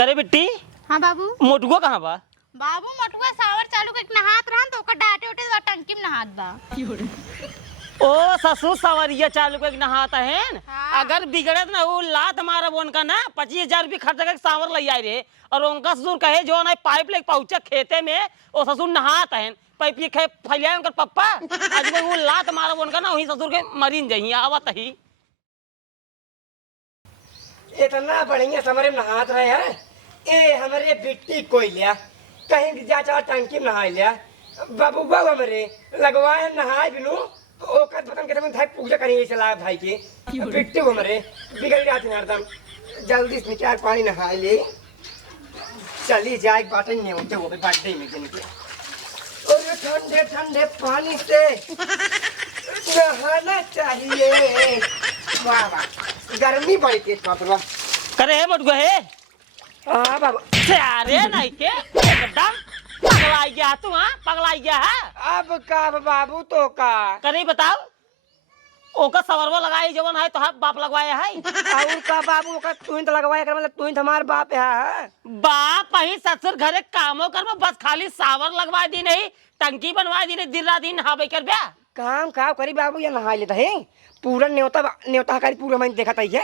करे बिट्टी। हाँ बाबू। मोटुआ कहाँ बा? बाबू मटुआ सावर चालू के नहात रहन तो ओकर डाटे उठे बा टंकी में नहात बा। ओ ससुर सवरिया चालू के नहाता है। हाँ। अगर बिगड़त ना वो लात मारा उनका ना 25,000 रुपये खर्च करके सावर ले आए रे। और उनका ससुर कहे जो ना पाइप लेके पहुंचे खेते में वो ससुर नहाता है पाइप ये खे फैलिया उनका पप्पा आज वो लात मारा उनका ना वही ससुर के मरीन जही आवत ही। इतना बढ़िया समरे नहात रहे हैं ए हमारे बिट्टी कोई लिया कहीं जा चाह टंकी में नहा लिया बाबू बाबू हमारे लगवाए नहाए बिनु ओकर पतन के तमन थाई पूजा करेंगे चला भाई के बिट्टी हमारे बिगड़ जाते हैं हरदम जल्दी से क्या पानी नहा ले चली जाए बाटे नहीं होते वो बर्थडे में दिन के और ठंडे ठंडे पानी से नहाना चाहिए। वाह वाह गर्मी बड़ी तेज पापा करे है मोटुआ है। हाँ बाबा सारे नहीं के एकदम पगला गया तू। हाँ पगला गया है अब का बाबू तो का करे बताओ ओका सवरवा लगाई जवन है तो बाप लगवाया है और का बाबू का तू तो लगवाया कर मतलब तू हमार बाप है। बाप ही ससुर घरे कामो कर बस खाली सावर लगवा दी नहीं टंकी बनवा दी नहीं दिन रात दिन नहावे कर ब्या काम खाओ करी बाबू या नहा लेता है पूरा न्योता न्योता करी पूरा मैंने देखा था ये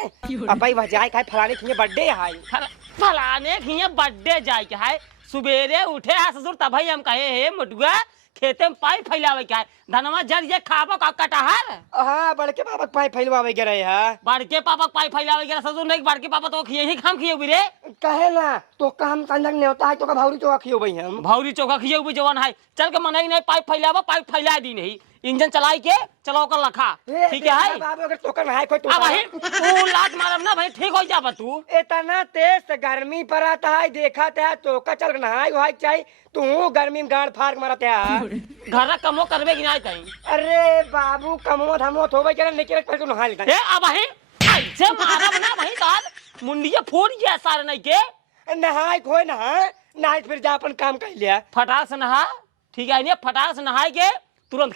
अब भाई वह जाए खाए फलाने के बर्थडे है फलाने के बर्थडे जाए के है सुबेरे उठे है ससुर तब हम कहे हे मोटुआ खेते में पाई फैलावे के है धनवा जर ये खाबो का कटहर। हाँ बड़के पापा पाई फैलवावे के रहे है बड़के पापा पाई फैलावे के ससुर नहीं बड़के पापा तो खिए ही खाम खिए रे कहे ना तो काम संजक न्योता है तो का भावरी चोखा खियो भाई हम भौरी चोखा खिए भी जवन है चल के मनाई नहीं पाइप फैलावा पाइप फैला दी नहीं इंजन चलाई के चलो कर लखा ठीक है बाबू अगर तोकर नहाए कोई तो अब वही तू लात मारब ना भाई ठीक हो जाबा तू इतना तेज गर्मी पर आता है देखा था तो का चल नहाए वहाए चाहिए तू गर्मी में गांड फाड़ मारते है घर कमो करबे कि नहीं कहीं। अरे बाबू कमो धमो थोबे के निकल कर तू नहा लेता ए अब वही ऐसे मारब ना भाई तार मुंडिया फोड़ गया सारे नहीं के नहाए खोए नहा नहाए फिर जा अपन काम कर लिया फटाक से नहा ठीक है नहीं फटाक से नहाए के तुरंत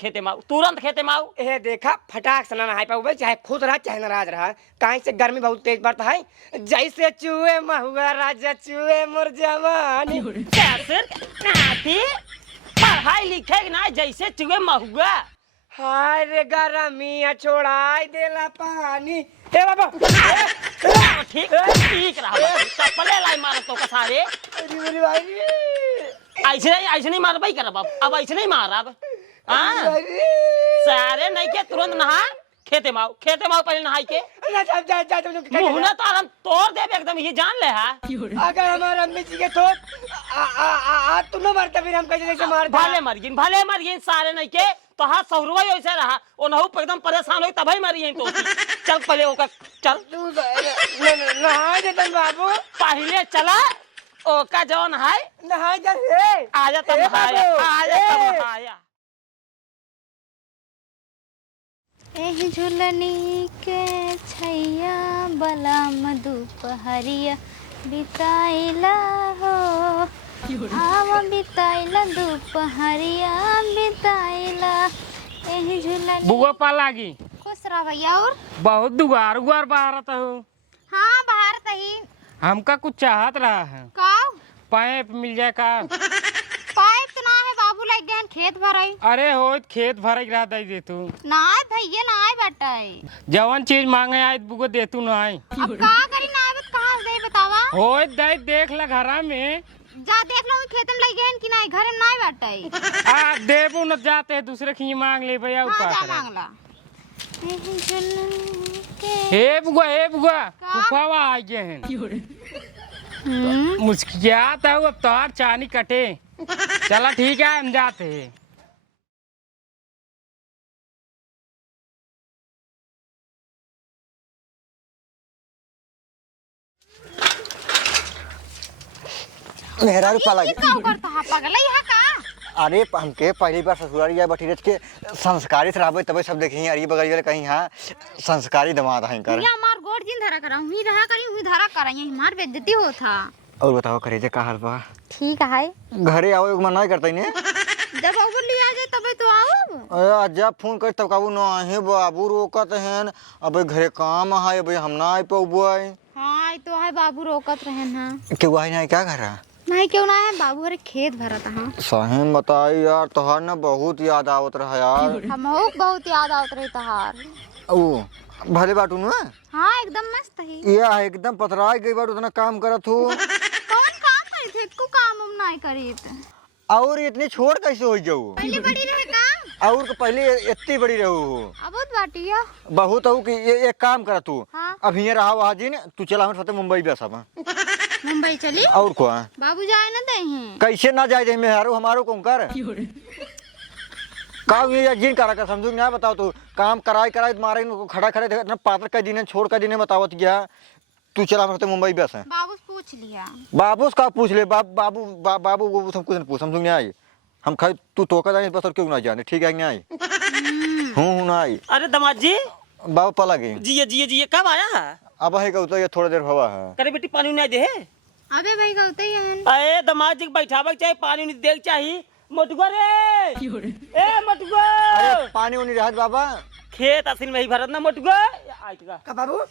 खेते माऊ ए देखा फटाक से ना नहाए पाऊ चाहे खुद रहा चाहे नाराज रहा कहीं से गर्मी बहुत तेज बढ़ता है जैसे चूहे महुआ राजा चूहे मोर जवानी कैसे नाती पढ़ाई लिखे ना जैसे चूहे महुआ हाय रे गरमिया छोड़ाई देला पानी ए बाबा ठीक रहा चप्पले लाई मार तो सारे ऐसे नहीं मार भाई करब अब ऐसे नहीं मारब सारे नहीं के तुरंत नहा खेते माओ पहले नहाई के मुहना तो हम तोड़ दे एकदम ये जान ले है अगर हमारा अम्मी जी के तो तुम न मारता फिर हम कैसे जैसे मार भले मर गई सारे नहीं के तो हाथ सौरवा ऐसे रहा ओ नहु एकदम परेशान हो तभी मरी तो चल पहले ओका चल नहा दे बाबू पहले चला ओका जौन है नहा जा रे आजा तब नहाया एही झुलनी के छैया बलम दुपहरिया बिताइला हो आवा बिताइला दुपहरिया बिताइला एही झुलनी बुआ पालागी खुश रह भैया और बहुत दुगार गुआर बाहर हो। हाँ बाहर तही हमका कुछ चाहत रहा है का पाइप मिल जाए का पाइप तो ना है बाबू लाइक गहन खेत भराई अरे हो खेत भरे रहा दे तू ना भैया ना आए बेटाई जवन चीज मांगे आए बुगो दे तू ना आए अब का करी ना आवे तो कहां से दे बतावा हो दे देख ल घरा में जा देख लो खेत में लग गहन कि नहीं घर में ना आए बेटाई आ देबू न जाते दूसरे की मांग ले भैया हां जा ऊपर मांगला एही झुलनी के हे बुआ फुफावा आ गए हैं मुस्कियात है अब तोहार चानी कटे चला ठीक है हम जाते हैं मेहरा रूपा लगे का करता है पागल है का अरे हमके पहली बार ससुराल गया बठी रच के संस्कारी से रहबे तबे सब देखी अरे बगल वाले कहीं हां संस्कारी दमाद हैं कर या मार गोड़ जिन धरा करा हुई रहा करी हुई धरा करा यही मार बेइज्जती हो था और बताओ करे का हाल बा ठीक है घरे आओ एक मना करते ने जब बाबू ले आ जाए तबे तो आओ अरे जब फोन कर तब काबू ना है बाबू रोकत हैं अब घरे काम है अब हम ना आ पौबे हाँ तो है बाबू रोकत रहे ना। क्यों आई नहीं क्या कर रहा? नहीं क्यों ना है बाबू हरे खेत भरत हाँ। सही में बताई यार, तोहार ना बहुत याद आवत रहा यार। हमहू बहुत याद आवत रही तहार। ओ भले बाटू ना, हाँ एकदम मस्त ही। ये एकदम पथराई गई बाटू, उतना काम करत हूँ। कौन काम करी थे? को काम हम नहीं करी थे। और इतनी छोड़ कैसे हो जाऊ? पहले बड़ी रहे काम। और के पहले इतनी बड़ी रहू। अब बहुत बाटिया। बहुत हो कि ये एक काम कर तू। हाँ। अब यहाँ रहा वहाँ जी ने, तू चला हम मुंबई बस अब। मुंबई चली? और को बाबू जाए ना दे। कैसे ना जाए में हारो हमारो कौन कर काम ये जिन करा कर समझू ना, बताओ तू काम कराई कराई मारे इनको खड़ा खड़े इतना पात्र का दिन छोड़ का दिन बतावत गया। तू चला हम मुंबई बस है। बाबू से पूछ लिया। बाबू का पूछ ले, बाबू वो सब कुछ नहीं पूछ, समझू नहीं आई। हम खाई तू टोका जाए बस, और क्यों ना जाने, ठीक है नहीं आई हूँ ना आई। अरे दामाद जी बाबू पला गई जी कब आया? अब है कहता ये थोड़ा देर हवा है। करे बेटी पानी नहीं दे। अबे भाई कहते ही है। अरे दामाद जी बैठावे चाहे पानी नहीं दे चाहिए। मटुआ रे ए मटुआ, अरे पानी उनी रहत बाबा, खेत असिल में ही भरत ना मटुआ। आइटगा का बाबू?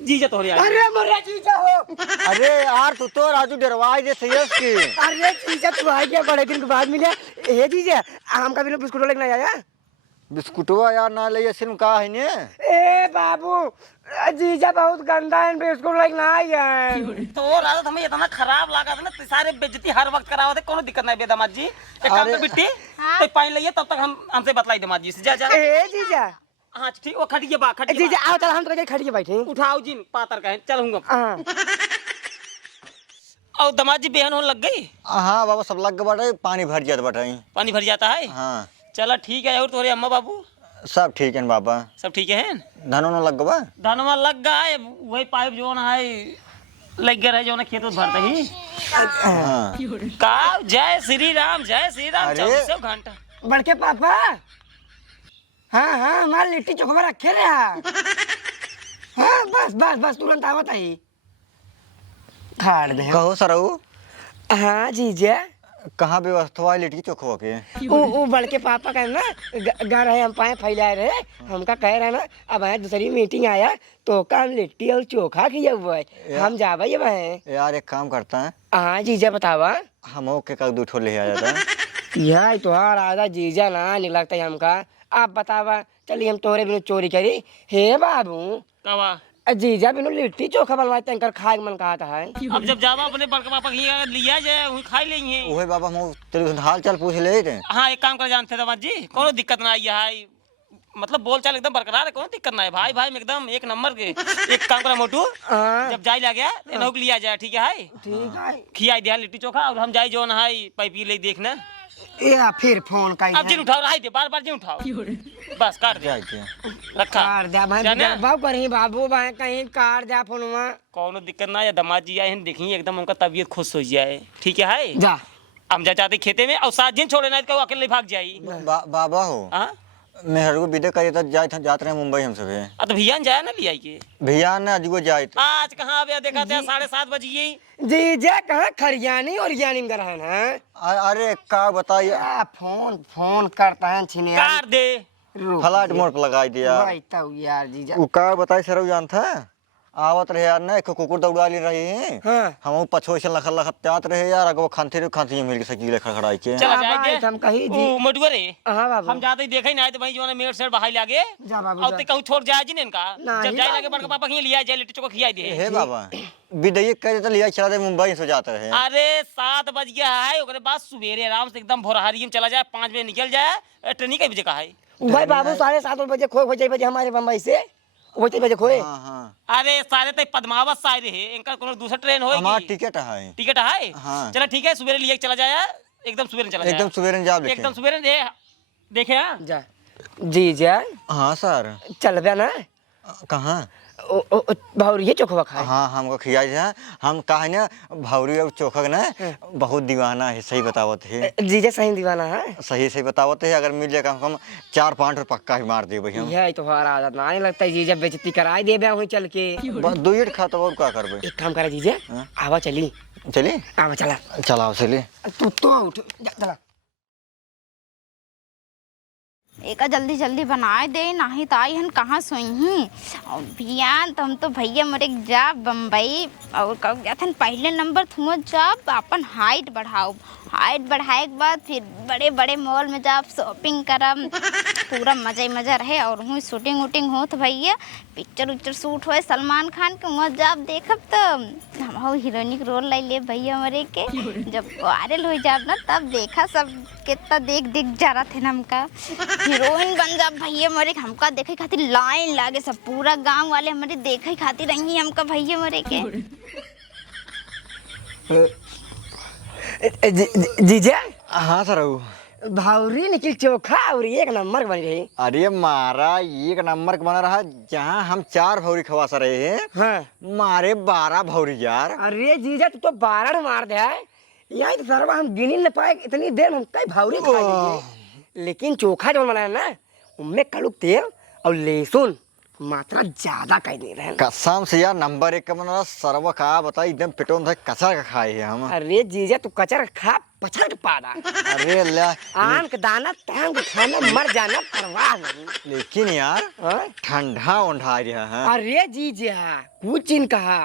जीजा तोहरे आई। अरे मोरा जीजा हो। अरे यार तू तो राजू डरवाई दे सही की। अरे जीजा तू भाई क्या बड़े दिन के बाद मिले। हे जीजा हम का भी बिस्कुट लेके नहीं आया। बिस्कुटवा यार ना ले सिर्फ का है ने। ए बाबू जीजा बहुत गंदा है, बिस्कुट लेके ना आया। तो रात हमें इतना खराब लगा था ना, सारे बेइज्जती हर वक्त करावत है। कोनो दिक्कत नहीं बे दामाद जी। एक काम अरे। कर बिट्टी तो पानी लिए, तब तक हम हमसे बतलाई दामाद जी से। जा ए जीजा, हाँ ठीक, वो खटिए बा खटिए जीजा आओ चल हम तो खड़ी के बैठे। उठाओ जिन पातर का है, चलूंगा। हाँ और दामाद जी बेहन होने लग गई। हाँ बाबा सब लग बाटे, पानी भर जात बाटे। पानी भर जाता है। हाँ चला ठीक है। और तुम्हारे अम्मा बाबू सब ठीक है बाबा। सब ठीक है? धनो न लग बा। धनवा लग गया है, वही पाइप जो है लग गया है, जो ना खेत भरते ही। हाँ। का जय श्री राम, जय श्री राम। अरे। 24 घंटा बड़के पापा। हाँ हाँ हमारे लिट्टी चोखा रखे रे। हाँ बस बस बस तुरंत आवत आई। खाड़ दे। कहो सरऊ हाँ जीजा, कहाँ व्यवस्था है लिट्टी चोखवा के? वो बड़के पापा का ना घर है, हम पाए फैलाए रहे। हमका कह रहा ना अब है दूसरी मीटिंग आया तो का लिट्टी और चोखा किया हुआ है, हम जावा ये भाई। यार एक काम करता है, हाँ जीजा बतावा। हम ओके का दूठो ले आ जाता है। यह तुम्हारा आधा जीजा ना नहीं लगता है हमका। आप बतावा, चलिए हम तोरे बिनु चोरी करी। हे बाबू कवा जीजा बिनु लिट्टी चोखा बनवाए तंकर खाए मन कहता है। अब जब जावा अपने बड़का पापा की लिया जाए, वही खाई लेंगे। ओहे बाबा हम तेरे हाल चाल पूछ ले थे। हाँ एक काम कर जानते दामाद जी, कोनो दिक्कत ना आई है। मतलब बोल चाल एकदम बरकरार है, कोनो दिक्कत ना है। भाई भाई में एकदम एक नंबर के। एक काम करा मोटू, हाँ जब जाई लग गया इनको लिया जाए, ठीक है? ठीक है। खिया दिया लिट्टी चोखा, और हम जाई जो ना है पाइप ले देखना। या फिर फोन का अब जिन उठाओ रहा दे, बार बार जिन उठाओ, बस काट दे रखा। कार दे भाई, जाना? बाबू कहीं बाबू भाई कहीं कार दे फोनवा। कोनो दिक्कत ना है। दामाद जी आए देखिए एकदम उनका तबीयत खुश हो जाए, ठीक है? जा हम जा जाते खेते में, और 7 दिन छोड़े ना तो अकेले भाग जाई। बाबा हो हाँ मेहर को विदे करे तो जाते रहे मुंबई हम सभी। अब तो भैया जाए ना लिया के। भैया ने अजगो जाए आज कहाँ अब देखा था 7:30 बज गई। जीजा कहाँ खरियानी और यानी में रहन है। अरे का बताइए, फोन फोन करता है छिने कार दे। फ्लाइट मोड पर लगाई दिया। भाई तो यार जीजा वो का बताई सरऊ जानता आवत रहे यार ना, एक कुकुर दौड़ा ले रही है। हाँ हम पछो से लखल लखत त्यात रहे यार, अगो खांसी मिल के सकीले खड़खड़ाई के। चला हाँ, जाए भाई, हम कहीं जी। ओ मोटुआ रे, हाँ बाबू हम जाते ही देखे ही ना तो भाई जो ना मेरे से बाहर लागे। जा बाबू और जा। ते कहूं छोड़ जाए जी ने इनका। नहीं जब जाए बाबू। लगे बड़का पापा के लिया जाए लिट्टी चोखा खिलाई दे। हे बाबा विदई करे तो लिया चला दे मुंबई से जाते रहे। अरे 7 बज गया है, ओकरे बाद सुबेरे आराम से एकदम भोरहरी में चला जाए, 5 बजे निकल जाए। ट्रेन कई बजे का है? भाई बाबू 7:30 बजे खोए हो जाए बजे हमारे बम्बई से, वही बजे खोए। हाँ हाँ अरे सारे तक पद्मावत से आए रहे, इनका कोनो दूसरा ट्रेन हमारा होगी? टिकट है। टिकट है? हाँ। चलो ठीक है, सुबेरे लिए चला जाए, एकदम सुबेरे चला जाए। एकदम सवेरे जाब लिखे। एकदम सुबेरे देखे हाँ? जा जीजा हाँ सर। चलबे ना कहाँ? भौरिये चोखवा खाए। हाँ हमको खिया है। हम कहा ना भौरी और चोखा ना बहुत दीवाना है, सही बतावत है। जीजा सही दीवाना है। सही सही बतावत है, अगर मिल जाए कम से कम 4-5 रुपये पक्का ही मार दे भाई हम। यह तो हमारा आदत ना लगता है जीजा, बेइज्जती कराई देबे वहीं चल के। दुई खाता और क्या करबे? एक काम करा जीजा, हाँ? आवा चली। चली आवा चला। चलाओ चली। तू तो उठ चला। एका जल्दी जल्दी बनाए दे, नहीं तो आई हन कहाँ सोई ही। और बियान तो हम तो भैया मोरे जा बम्बई और कब गया था पहले नंबर तुम जब अपन हाइट बढ़ाओ, हाइट बढ़ाए के बाद फिर बड़े बड़े मॉल में जाब शॉपिंग करब, पूरा मजा ही मजा रहे। और वहीं शूटिंग वूटिंग हो तो भैया पिक्चर उच्चर शूट हो सलमान खान के वहाँ जाब देखब तो हम हीरोइनिक रोल लाई ले भैया मरे के, जब वायरल हो जाब ना तब देखा सब कितना देख देख जा रहा थे ना हमका हीरोइन बन जा भैया मरे। हमका देखे खातिर लाइन लागे, सब पूरा गांव वाले हमारे देखे खातिर रही हमका भैया मरे के। जीजा हाँ सर भावरी निकल चोखा और एक नंबर बन रही। अरे मारा एक नंबर का बना रहा, जहाँ हम 4 भौरी खवा सा रहे हैं हाँ। मारे 12 भौरी यार। अरे जीजा तू तो 12 मार दे है, यहाँ तो सरवा हम गिन न पाए इतनी देर में हम कई भावरी खा लिए। लेकिन चोखा जो बनाया ना उनमें कड़ुक तेल और लहसुन मात्रा ज्यादा कह दे रहे हैं। कसम से यार नंबर 1 का बना रहा सरवा का बता एकदम पेटों था कचर का खाए है हम। अरे जीजा तू कचर खा पछड़ के पादा। अरे अल्लाह आम का दाना टांग के खाना मर जाना परवाह नहीं। लेकिन यार हाँ? ठंडा उंडा रहा है। अरे जीजा कुछ चिन कहा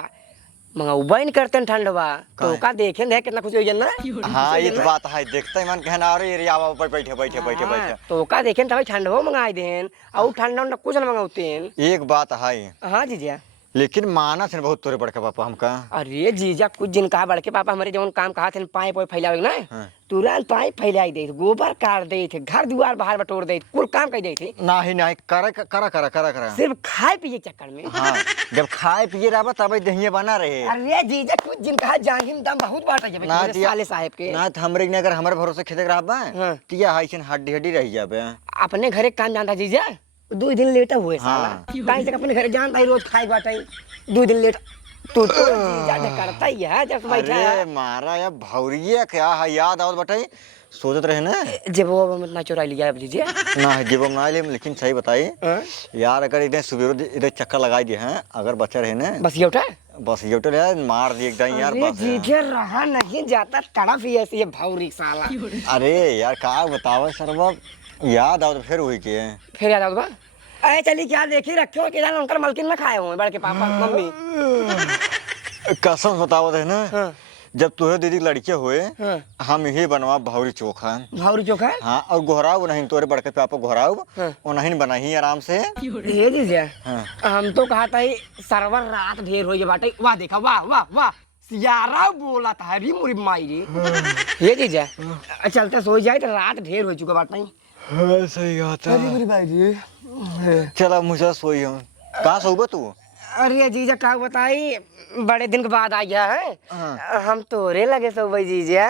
मंगौबा नहीं करते ठंडवा तो का देखे ना कितना खुश हो जाना। हाँ ये तो बात है, देखते ही मन कहना अरे ये आवा ऊपर बैठे बैठे बैठे बैठे तो का देखे तभी ठंडवा मंगाई देन और ठंडा उंडा कुछ ना मंगाते हैं। एक बात है हाँ जीजा लेकिन माना थे बहुत तोरे बड़का पापा हमका। अरे जीजा कुछ दिन कहा बड़के पापा हमारे जवन काम कहा थे पाइप फैलावे ना हाँ। तुरंत पाइप फैलाई दे, गोबर काट दे थे, घर द्वार बाहर बटोर दे, कुल काम कर दे थे। नहीं नहीं करा करा करा करा करा सिर्फ खाए पिए के चक्कर में। हाँ जब खाए पिए रहा तब दहिए बना रहे। अरे जीजा कुछ दिन कहा जाहिम दाम बहुत बाटा है ना मेरे साले साहब के। ना हमरे अगर हमारे भरोसे खेते रहा बा हाँ। तिया हाइसन हड्डी हड्डी रह जाबे। अपने घरे काम जानता जीजा 2 दिन लेट हुए साला। हाँ। काहे से अपने घरे जानता ही रोज खाए बाटे 2 दिन लेट तो जीजा ने करता ही है जब बैठा अरे है। मारा या भौरिया क्या है याद आवत बटाई सोचत रहे ना जब वो मत ना चुरा लिया अब जीजा। ना जब हम ना ले लेकिन सही बताई हाँ? यार अगर इधर सुबह इधर चक्कर लगाई दिए हैं अगर बच्चा रहे ना बस ये उठा। बस ये तो यार मार दिए एकदम यार अरे बस। जीजा रहा नहीं जाता तड़फ ही ऐसी है भौरी साला। अरे यार का बतावा सरवा याद आवत फिर हुई के फिर याद आता अरे चली क्या देखी रखे कि जान अंकल मलकिन में खाए हुए बड़के पापा मम्मी। कसम बतावत है ना हाँ। जब तुहे दीदी लड़के हुए हाँ। हम यही बनवा भौरी चोखा। भौरी चोखा हाँ और घोराव नहीं तोरे बड़के पापा घोराव हाँ। वो नहीं बनाही आराम से। ये जीजा हाँ। हम तो कहा था सरवर रात ढेर हो बाटे। वाह देखा वाह वाह वाह सियारा बोला था हरी मुरी माई रे। ये जीजा चलते सो जाए तो रात ढेर हो चुका बाटे। हाँ सही बात हरी मुरी माई जी। चला मुझे सोई हूँ कहाँ सोबा तू। अरे जीजा का बताई बड़े दिन के बाद आ गया है। हाँ। हम तोरे लगे सो भाई जीजा।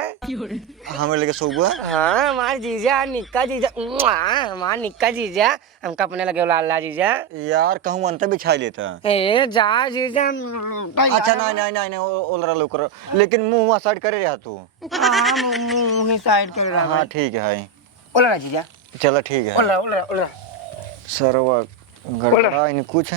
हमें लेके सोबा। हाँ हमारे जीजा निक्का जीजा हमारा निक्का जीजा हमका अपने लगे लाला जीजा। यार कहूँ अंत बिछाई लेता। ए जा जीजा। अच्छा नहीं नहीं नहीं नहीं ओलरा लोकर लेकिन मुंह साइड करे रहा तू। हाँ मुंह ही साइड कर रहा हाँ है। ठीक है ओलरा जीजा चलो ठीक है। ओलरा ओलरा ओलरा सरवा गड़बड़ा इन कुछ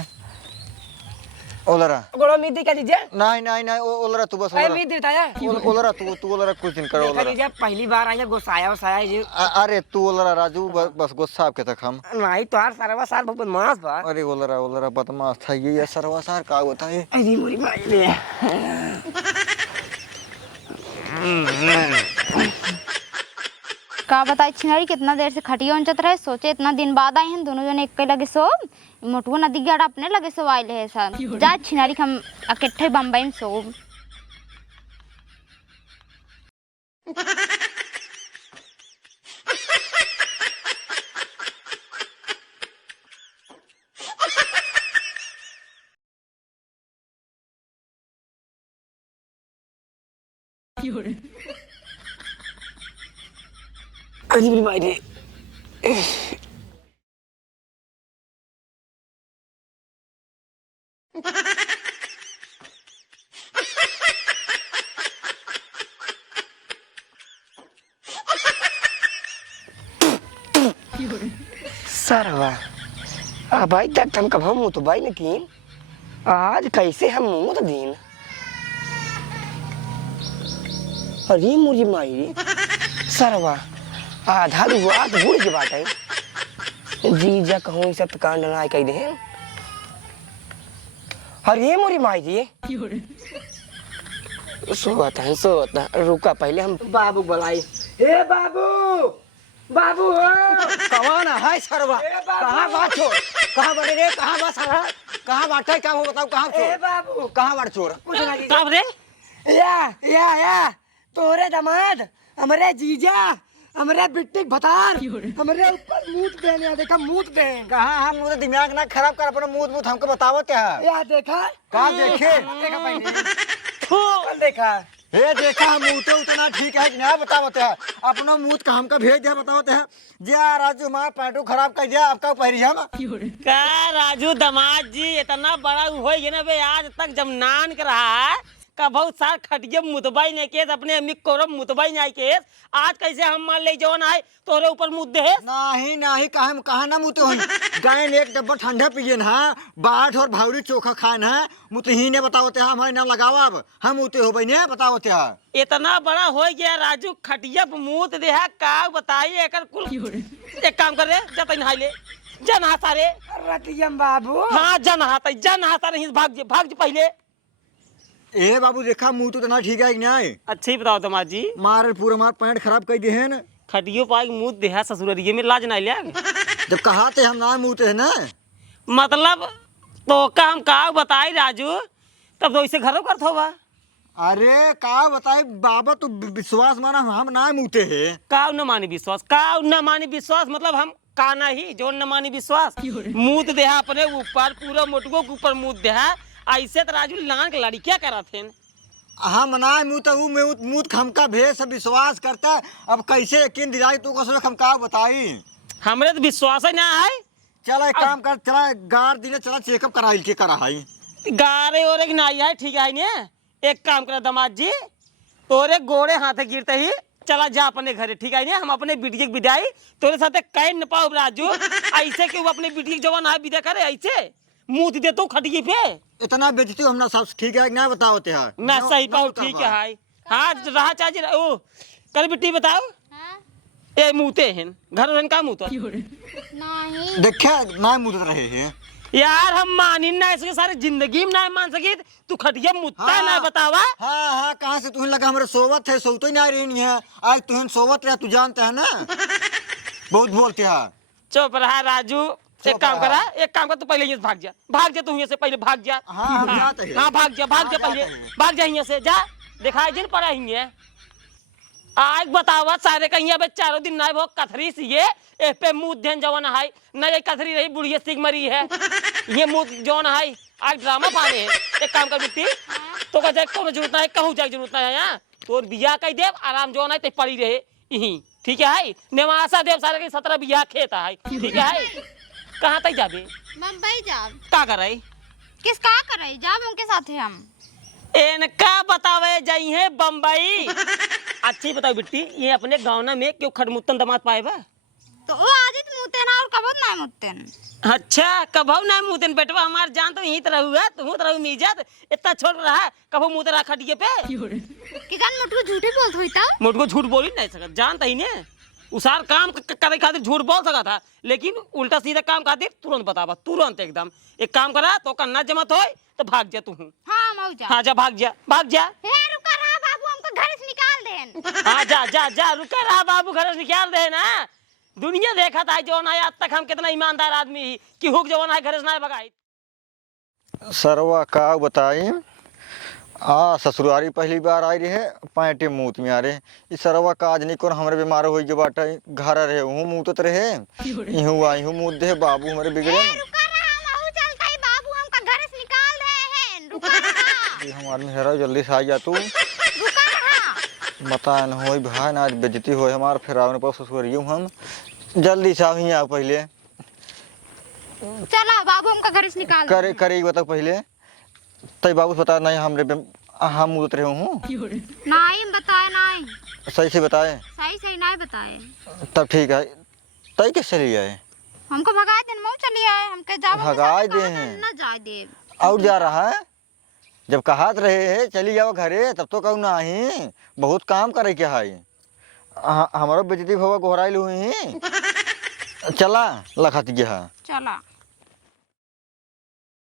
ओलरा गोड़ो मीदी का जीजा। नहीं नहीं नहीं ओलरा तू बस ए मीद देता है। ओलरा तू ओलरा कुछ दिन कर देखा ओलरा। जीजा पहली बार आया गोसाया वसाया जी। अरे तू ओलरा राजू बस गुस्सा आपके तक हम। नहीं तो यार सरवा सार बहुत बदमाश बा। अरे ओलरा ओलरा बदमाश था ये सरवा सार का होता है। अरे मुरी माई रे। का बताई छिनारी कितना देर से खटिया उंचत रहे, सोचे इतना दिन बाद आए हैं दोनों जने एक लगे सो मोटुआ नदी गाड़ा अपने लगे सो आए है सब जा छिनारी हम इकट्ठे बम्बई में सो। अरे मुरी माई रे। सरवा भाई तक हम कब हम तो भाई लेकिन आज कैसे हम मुंह तो दिन। अरे मुझे माई रे सरवा आधा दुआ तो बुढ़ के बात है। जीजा कहूँ सब कांड ना कह दे अरे मोरी माई जी सोता रुका पहले हम बाबू बुलाई ए बाबू बाबू हो कौन है सरवा ए बाबू। कहाँ बात चोर कहाँ बड़े रे कहाँ बात सर कहाँ बात है क्या हो बताओ कहाँ ए चोर बाबू कहाँ बात चोर कुछ ना जी कब रे या तोरे दामाद हमारे जीजा हमारे बिट्टी भतार हमारे ऊपर मूत देने देखा मूत देन कहाँ हम मुझे दिमाग ना खराब कर अपना मुंह हमको बताओ क्या है या देखा कहाँ देखे देखा पहले देखा हे देखा हम मुँह उतना ठीक है कि ना बतावते है अपना मुँह का हमका भेज दिया बतावते है जा राजू हमारा पैंटू खराब कर दिया आपका पहरी हम का राजू दामाद जी इतना बड़ा हो गया ना बे आज तक जब नान कर रहा है का बहुत सार खटिए मुतबाई नहीं केस अपने अम्मी कोरम मुतबाई नहीं केस आज कैसे हम मान ले जवन आए तोरे ऊपर मुद्दे है नहीं नहीं कहा ना मुँह हो गायन एक डब्बा ठंडा पिए ना बाट और भावरी चोखा खान है मुतही ने बतावते है हमारे नाम लगावा अब हम मुते हो बहने बतावते है इतना बड़ा हो गया राजू खटिया पे मुत दे है का बताई एकर कुल एक काम कर रे जा तई नहाई ले जा नहा सारे रतियम बाबू हाँ जा नहाता नहीं भाग जे पहले ए बाबू देखा मुँह तो इतना ठीक है कि नहीं अच्छी बताओ दामाद जी मारे पूरा हमारा पैंट खराब कर दिए है ना खटियो पाई मुँह दे है ससुररिये में लाज नहीं ले जब कहा थे हम ना मुँहते है ना मतलब तो का हम का बताई राजू तब तो इसे घरों करत होगा अरे का बताए बाबा तो विश्वास माना हम ना मुँहते है का न मानी विश्वास मतलब हम का नहीं जो न मानी विश्वास मुँह दे अपने ऊपर पूरा मोटको के ऊपर मुँह दे ऐसे तो राजू लान के लड़ी क्या करा थे हम ना मुँह हमका भेज सब विश्वास करता है अब कैसे यकीन दिलाई तू को हम का बताई हमरे तो विश्वास ही ना है चला एक काम कर चला गार दिन चला चेकअप कराई के कराई गारे और एक नाई है ठीक है ने एक काम करा दामाद जी तोरे गोड़े हाथे गिरते ही चला जा अपने घरे ठीक है ने हम अपने बिटिया की विदाई तोरे साथे कह न पाओ राजू ऐसे कि वो अपने बिटिया की जवान है विदा करे ऐसे मुँह दे तो खटिए पे इतना बेचती हम ना सब ठीक है कि ना बताओ ते है ना सही पाओ ठीक है हाँ रहा चाची ओ कर बिट्टी बताओ ए मुँहते हैं घर रहन का मुँह नहीं देखा ना मुँह रहे हैं यार हम मानी ना इसके सारे जिंदगी में ना मान सकी तू खटिया मुत्ता ना बतावा हाँ कहाँ से तुहन लगा हमारे सोवत है सोते ही ना रही है आज तुहन सोवत रहा तू जानते है ना बहुत बोलते हैं चुप रहा राजू एक काम कर तू पहले यहाँ से भाग जा तू यहाँ से पहले भाग जा हाँ, हम जाते हैं। हाँ भाग जा पहले भाग जा यहाँ से जा दिखाई दिन पड़ा ही आज बतावा सारे कहीं अब चारों दिन ना बहुत कथरी सी ये ए पे मुंह ध्यान जवान है न ये कथरी रही बुढ़िया सिंह मरी है ये मुंह जवान है आज ड्रामा पाने है एक काम कर बिट्टी तो का जाए कोनो जरूरत ना है कहूँ जाए जरूरत ना है यहाँ तोर बियाह कह देव आराम जवान है ते पड़ी रहे यहीं ठीक है नेवासा देव सारे के 17 बियाह खेत है ठीक है कहाँ तक जाबे मुंबई जाब का कर रही किस का करे जाब उनके साथ है हम इनका बतावे जाई है बम्बई अच्छी बताओ बिट्टी ये अपने गाँव में क्यों खटमुत्तन दमाद पाए बा तो वो आदित मुते ना और कबत ना मुतेन अच्छा कभू ना मुतन बेटवा हमार जान तो यही तरह हुआ तुम तरह मीजत इतना छोड़ रहा कभू मुँह तेरा खटिए पे किसान मुटको झूठे बोलत होई ता मुझको झूठ बोल ही नहीं सकत जानता ही ने उसार काम करे खातिर झूठ बोल सका था लेकिन उल्टा सीधा काम खातिर तुरंत बतावा तुरंत एकदम एक काम करा तो करना जमत हो तो भाग जा तू हां मौ जा हाँ जा भाग जा हे रुका रहा बाबू हमको घर से निकाल देन हाँ जा रुका रहा बाबू घर से निकाल दे ना दुनिया देखा था जो ना आज तक हम कितना ईमानदार आदमी ही कि हुक जो ना घर से ना भगाई सरवा का बताई आ ससुरारी पहली बार आई रहे पैंटे मुँह में आ रहे इस सरवा का आज नहीं को हमारे बीमार हो जो बाटा घर रहे हूँ मुँह तो रहे यूँ आई हूँ मुँह दे बाबू हमारे बिगड़े रुका रहा मऊ चलता है बाबू हमका घर से निकाल रहे हैं रुका रहा हमारे में हेरा जल्दी से आ जा तू रुका रहा बता न हो भाई ना आज बेजती हो हमारे फिर आओ पास ससुरारी हम जल्दी से आओ आप पहले चला बाबू हमका घर से निकाल करे बता पहले तय बाबू बता नहीं हमरे हम उतर रहे हूँ नहीं बताए नहीं सही से बताए सही नहीं बताए तब ठीक है तय कैसे ले आए हमको भगाए दिन मऊ चली आए हमके जाब भगाए दे हैं ना जाए दे और जा रहा है जब कहात रहे है चली जाओ घरे तब तो कहूँ ना ही बहुत काम करे क्या है हमारा बेजती भवा घोराइल हुई चला लखत गया। चला।